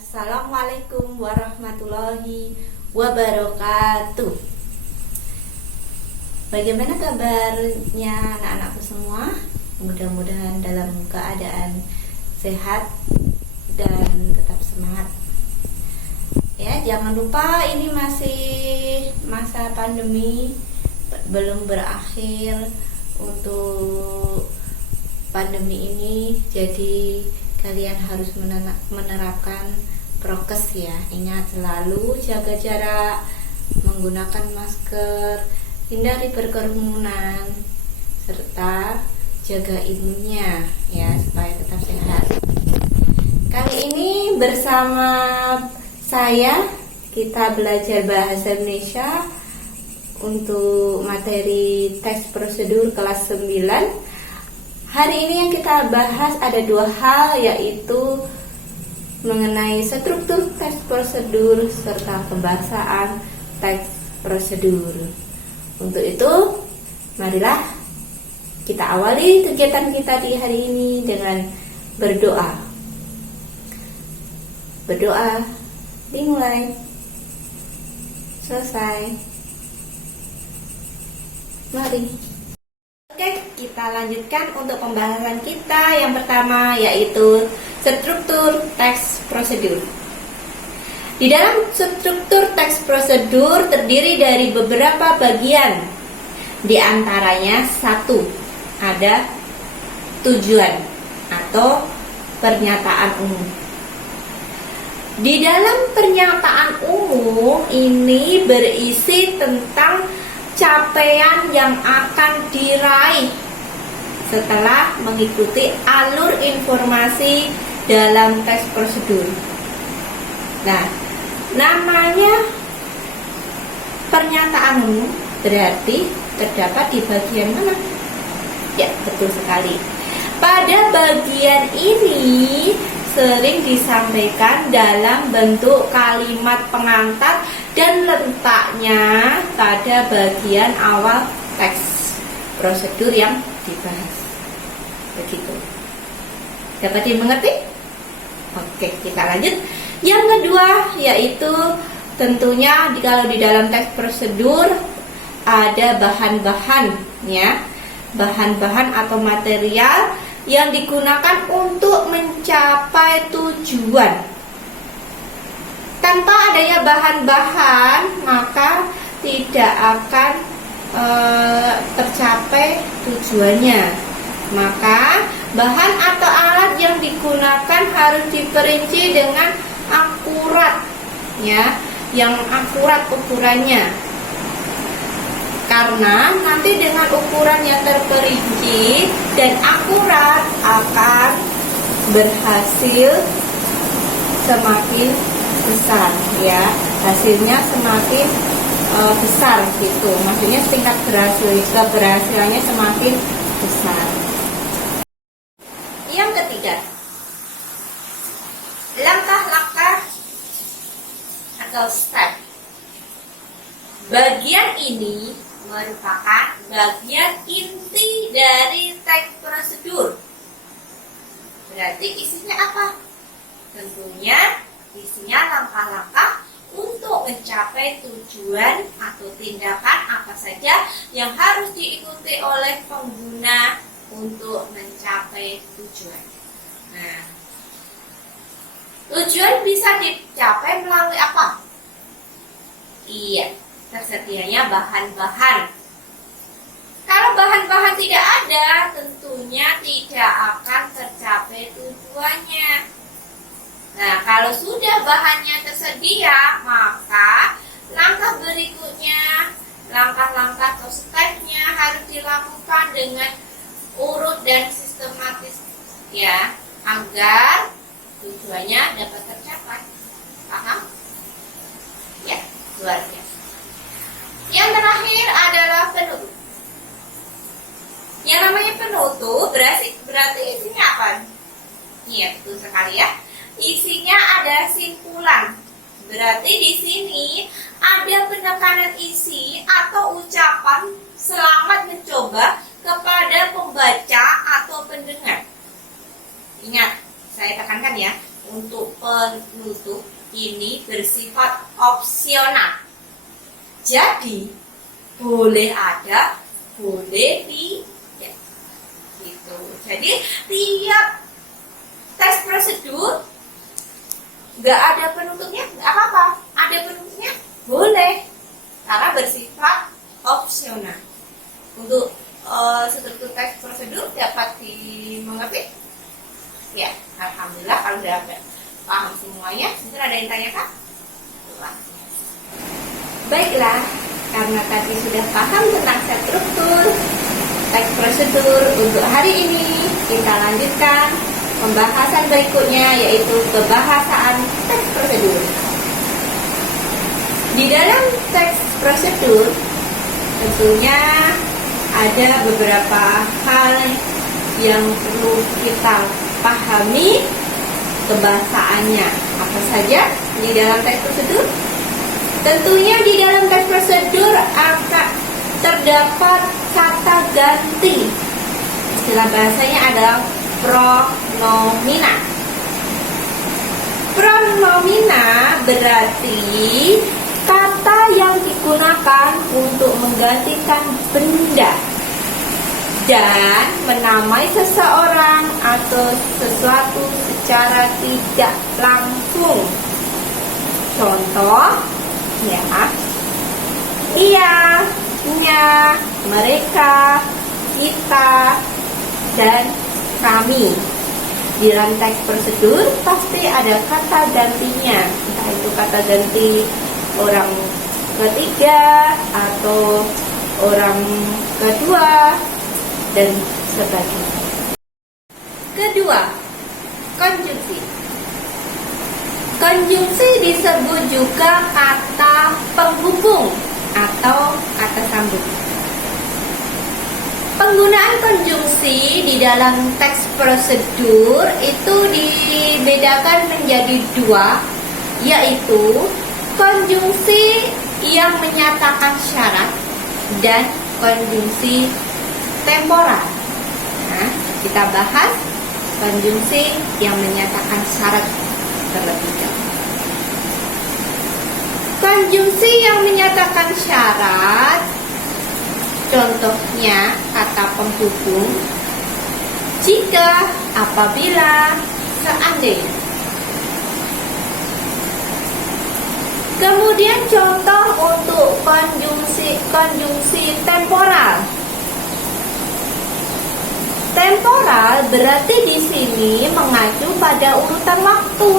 Assalamualaikum warahmatullahi wabarakatuh. Bagaimana kabarnya anak-anakku semua? Mudah-mudahan dalam keadaan sehat dan tetap semangat. Ya, jangan lupa ini masih masa pandemi, belum berakhir untuk pandemi ini. Jadi kalian harus menerapkan prokes ya. Ingat selalu jaga jarak, menggunakan masker, hindari berkerumunan, serta jaga imunnya ya supaya tetap sehat. Kali ini bersama saya kita belajar bahasa Indonesia untuk materi tes prosedur kelas 9. Hari ini yang kita bahas ada dua hal, yaitu mengenai struktur tes prosedur serta pembahasan tes prosedur. Untuk itu, marilah kita awali kegiatan kita di hari ini dengan berdoa. Berdoa dimulai, selesai. Mari. Oke, kita lanjutkan untuk pembahasan kita yang pertama, yaitu struktur teks prosedur. Di dalam struktur teks prosedur terdiri dari beberapa bagian. Di antaranya satu, ada tujuan atau pernyataan umum. Di dalam pernyataan umum ini berisi tentang capaian yang akan diraih setelah mengikuti alur informasi dalam tes prosedur. Nah, namanya pernyataan umum berarti terdapat di bagian mana? Ya, betul sekali. Pada bagian ini sering disampaikan dalam bentuk kalimat pengantar dan letaknya pada bagian awal teks prosedur yang dibahas. Begitu. Dapat dimengerti? Oke, kita lanjut. Yang kedua yaitu tentunya kalau di dalam teks prosedur ada bahan-bahan ya. Bahan-bahan atau material yang digunakan untuk mencapai tujuan. Tanpa adanya bahan-bahan, maka tidak akan tercapai tujuannya. Maka bahan atau alat yang digunakan harus diperinci dengan akurat, ya, yang akurat ukurannya. Karena nanti dengan ukuran yang terperinci dan akurat akan berhasil semakin besar ya, hasilnya semakin besar gitu, maksudnya tingkat keberhasilannya semakin besar. Yang ketiga, langkah-langkah atau step. Bagian ini merupakan bagian inti dari teks prosedur. Berarti isinya apa? Tentunya isinya langkah-langkah untuk mencapai tujuan atau tindakan apa saja yang harus diikuti oleh pengguna untuk mencapai tujuan. Nah, tujuan bisa dicapai melalui apa? Iya, tersedianya bahan-bahan. Kalau bahan-bahan tidak ada, tentunya tidak akan tercapai tujuannya. Nah, kalau sudah bahannya tersedia, maka langkah berikutnya, langkah-langkah atau stepnya harus dilakukan dengan urut dan sistematis ya, agar tujuannya dapat tercapai. Paham? Ya, luar biasa. Yang terakhir adalah penutup. Yang namanya penutup berarti isinya apa? Iya, betul sekali ya. Isinya ada simpulan. Berarti di sini ada penekanan isi atau ucapan selamat mencoba kepada pembaca atau pendengar. Ingat, saya tekankan ya, untuk penutup ini bersifat opsional. Jadi boleh ada, boleh tidak. Gitu. Jadi tiap tes prosedur nggak ada penutupnya, nggak apa-apa. Ada penutupnya, boleh, karena bersifat opsional. Untuk struktur tes prosedur dapat dimengerti? Ya, alhamdulillah kalau sudah paham semuanya. Mungkin ada yang tanyakan? Baiklah, karena tadi sudah paham tentang struktur tes prosedur, untuk hari ini kita lanjutkan pembahasan berikutnya, yaitu pembahasan teks prosedur. Di dalam teks prosedur tentunya ada beberapa hal yang perlu kita pahami kebahasaannya. Apa saja di dalam teks prosedur? Tentunya di dalam teks prosedur akan terdapat kata ganti. Istilah bahasanya adalah pronomina. Pronomina berarti kata yang digunakan untuk menggantikan benda dan menamai seseorang atau sesuatu secara tidak langsung. Contoh, ya, ia, nya, mereka, kita, dan kami. Di dalam teks prosedur pasti ada kata gantinya, entah itu kata ganti orang ketiga atau orang kedua dan sebagainya. Kedua, konjungsi. Konjungsi disebut juga kata penghubung atau kata sambung. Penggunaan konjungsi di dalam teks prosedur itu dibedakan menjadi dua, yaitu konjungsi yang menyatakan syarat dan konjungsi temporal. Nah, kita bahas konjungsi yang menyatakan syarat terlebih dahulu. Konjungsi yang menyatakan syarat, contohnya kata penghubung jika, apabila, seandainya. Kemudian contoh untuk konjungsi temporal. Temporal berarti di sini mengacu pada urutan waktu.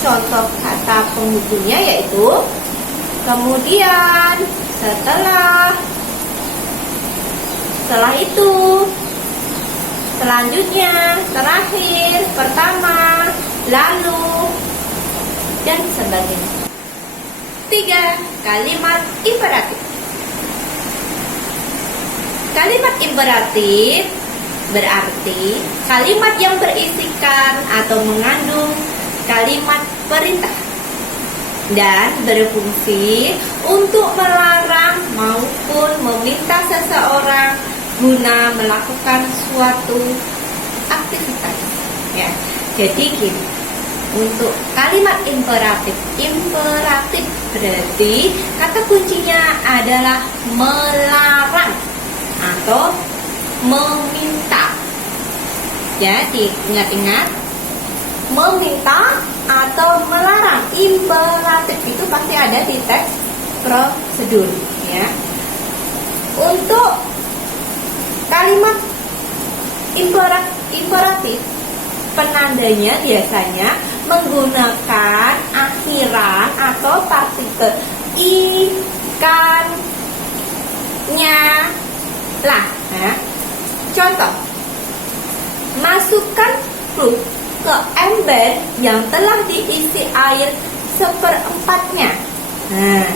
Contoh kata penghubungnya yaitu kemudian, setelah itu, selanjutnya, terakhir, pertama, lalu, dan sebagainya. 3. Kalimat imperatif. Kalimat imperatif berarti kalimat yang berisikan atau mengandung kalimat perintah dan berfungsi untuk melarang maupun meminta seseorang guna melakukan suatu aktivitas. Ya, jadi gini. Untuk kalimat imperatif berarti kata kuncinya adalah melarang atau meminta. Jadi ingat-ingat, meminta atau melarang. Imperatif itu pasti ada di teks prosedur, ya. Untuk kalimat imperatif, penandanya biasanya menggunakan akhiran atau partikel i, kan, nya, lah. Nah, contoh, masukkan fluk ke ember yang telah diisi air 1/4-nya. Nah,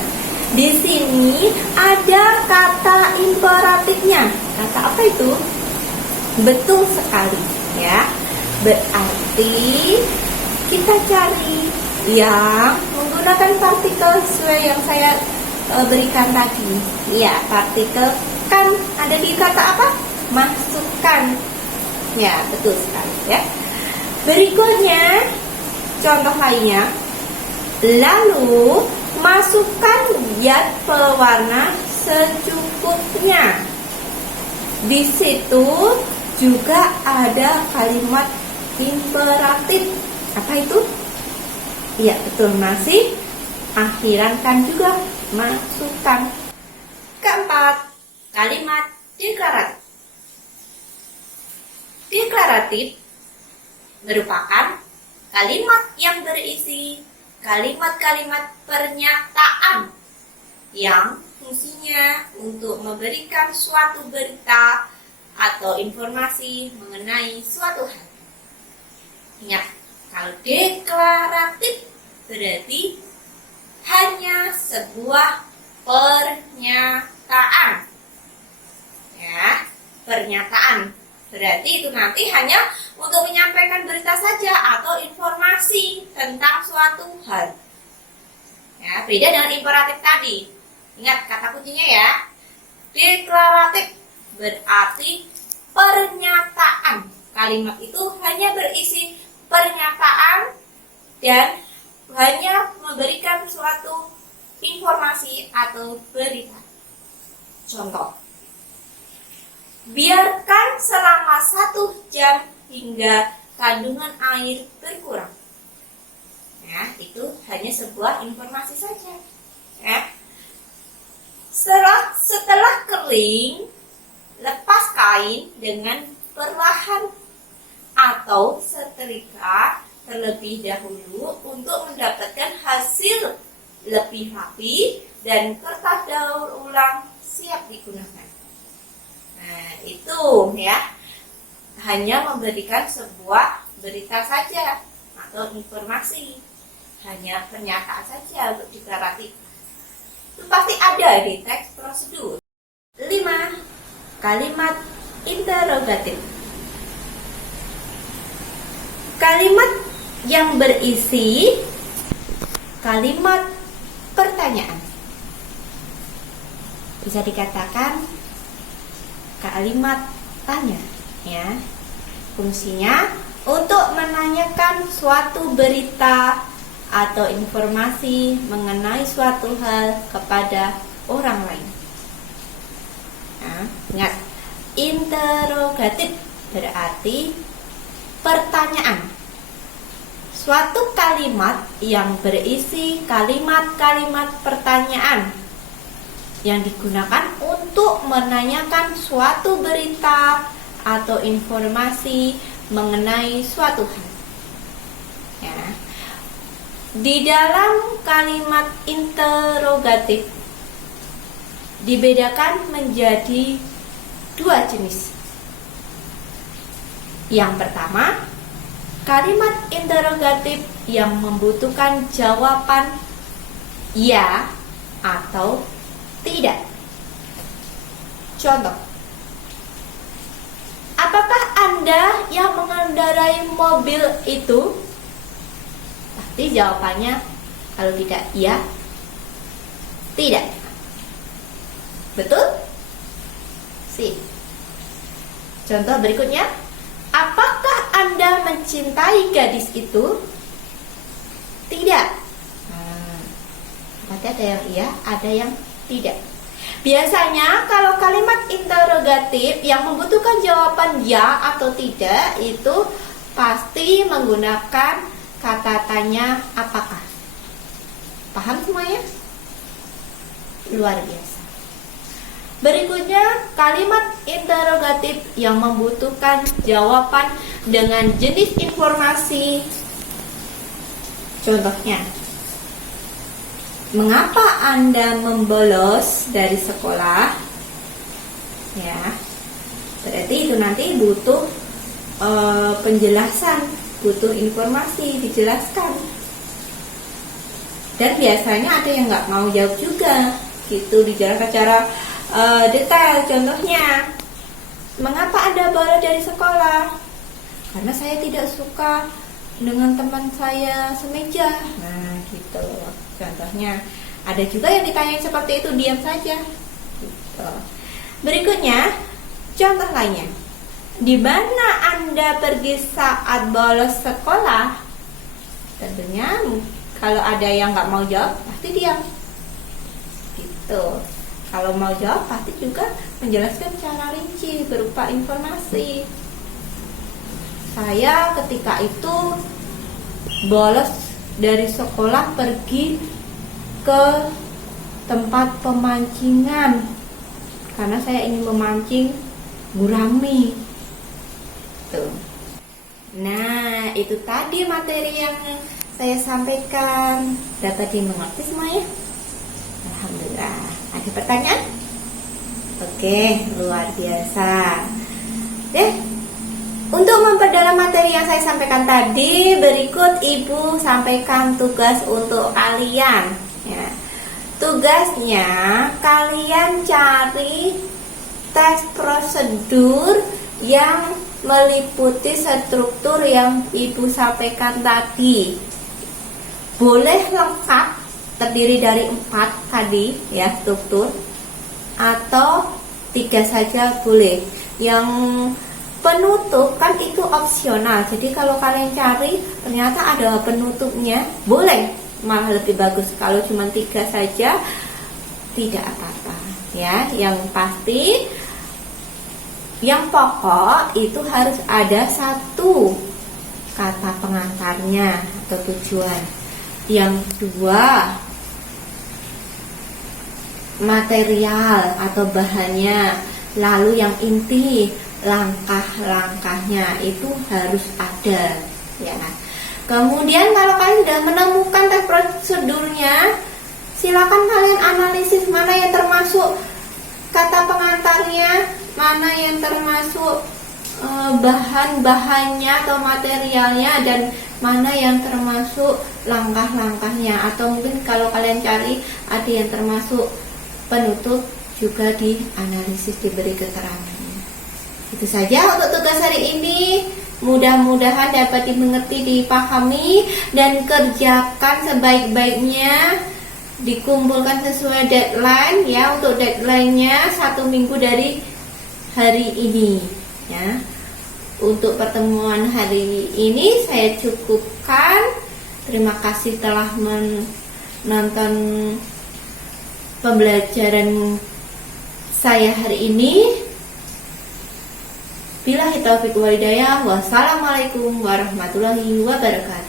di sini ada kata imperatifnya. Kata apa itu? Betul sekali, ya. Berarti kita cari yang menggunakan partikel sesuai yang saya berikan tadi. Ya, partikel kan ada di kata apa? Masukkan. Ya, betul sekali, ya. Berikutnya, contoh lainnya. Lalu, masukkan zat pewarna secukupnya. Di situ juga ada kalimat imperatif. Apa itu? Iya, betul, masih. Akhirankan juga, masukkan. Keempat, kalimat deklaratif. Deklaratif merupakan kalimat yang berisi kalimat-kalimat pernyataan yang fungsinya untuk memberikan suatu berita atau informasi mengenai suatu hal. Ingat, kalau deklaratif berarti hanya sebuah pernyataan. Ya, pernyataan. Berarti itu nanti hanya untuk menyampaikan berita saja atau informasi tentang suatu hal. Ya, beda dengan imperatif tadi. Ingat kata kuncinya ya. Deklaratif berarti pernyataan. Kalimat itu hanya berisi pernyataan dan hanya memberikan suatu informasi atau berita. Contoh. Biarkan selama 1 jam hingga kandungan air berkurang. Ya, itu hanya sebuah informasi saja. Ya. Setelah kering, lepas kain dengan perlahan atau setrika terlebih dahulu untuk mendapatkan hasil lebih rapi dan kertas daur ulang siap digunakan. Nah, itu ya, hanya memberikan sebuah berita saja atau informasi, hanya pernyataan saja untuk deklaratif. Itu pasti ada di teks prosedur. 5. Kalimat interrogatif. Kalimat yang berisi kalimat pertanyaan. Bisa dikatakan kalimat tanya, ya. Fungsinya untuk menanyakan suatu berita atau informasi mengenai suatu hal kepada orang lain. Nah, ingat, interrogatif berarti pertanyaan. Suatu kalimat yang berisi kalimat-kalimat pertanyaan yang digunakan untuk menanyakan suatu berita atau informasi mengenai suatu hal. Ya. Di dalam kalimat interrogatif dibedakan menjadi 2 jenis. Yang pertama, kalimat interrogatif yang membutuhkan jawaban ya atau tidak. Contoh, apakah Anda yang mengendarai mobil itu? Pasti jawabannya kalau tidak iya, tidak. Betul? Sip. Contoh berikutnya, apakah Anda mencintai gadis itu? Tidak. Berarti ada yang iya, ada yang tidak. Biasanya kalau kalimat interrogatif yang membutuhkan jawaban ya atau tidak itu pasti menggunakan kata tanya apakah. Paham semuanya? Luar biasa. Berikutnya, kalimat interrogatif yang membutuhkan jawaban dengan jenis informasi. Contohnya, mengapa Anda membolos dari sekolah? Ya, berarti itu nanti butuh penjelasan, butuh informasi, dijelaskan. Dan biasanya ada yang nggak mau jawab juga, gitu, dijelaskan secara detail. Contohnya, mengapa Anda bolos dari sekolah? Karena saya tidak suka dengan teman saya semeja. Nah, gitu. Contohnya, ada juga yang ditanya seperti itu, diam saja. Gitu. Berikutnya, contoh lainnya. Di mana Anda pergi saat bolos sekolah? Tentunya kalau ada yang nggak mau jawab pasti diam. Gitu. Kalau mau jawab pasti juga menjelaskan secara rinci berupa informasi. Saya ketika itu bolos dari sekolah pergi ke tempat pemancingan karena saya ingin memancing gurami. Tuh. Nah, itu tadi materi yang saya sampaikan. Dapat dimengerti semuanya? Alhamdulillah. Ada pertanyaan? Oke, luar biasa. Untuk memperdalam materi yang saya sampaikan tadi, berikut Ibu sampaikan tugas untuk kalian. Ya. Tugasnya kalian cari teks prosedur yang meliputi struktur yang Ibu sampaikan tadi. Boleh lengkap, terdiri dari 4 tadi ya struktur, atau 3 saja boleh. Yang penutup kan itu opsional. Jadi kalau kalian cari ternyata ada penutupnya, boleh, malah lebih bagus. Kalau cuma 3 saja tidak apa-apa ya. Yang pasti yang pokok itu harus ada 1 kata pengantarnya atau tujuan. Yang 2 material atau bahannya. Lalu yang inti, langkah-langkahnya itu harus ada ya. Kemudian kalau kalian sudah menemukan teks prosedurnya, silakan kalian analisis mana yang termasuk kata pengantarnya, mana yang termasuk bahan-bahannya atau materialnya, dan mana yang termasuk langkah-langkahnya. Atau mungkin kalau kalian cari ada yang termasuk penutup, juga dianalisis, diberi keterangan. Itu saja untuk tugas hari ini. Mudah-mudahan dapat dimengerti, dipahami, dan kerjakan sebaik-baiknya. Dikumpulkan sesuai deadline ya. Untuk deadline-nya 1 minggu dari hari ini ya. Untuk pertemuan hari ini saya cukupkan. Terima kasih telah menonton pembelajaran saya hari ini. Billahi taufiq wal hidayah. Wassalamualaikum warahmatullahi wabarakatuh.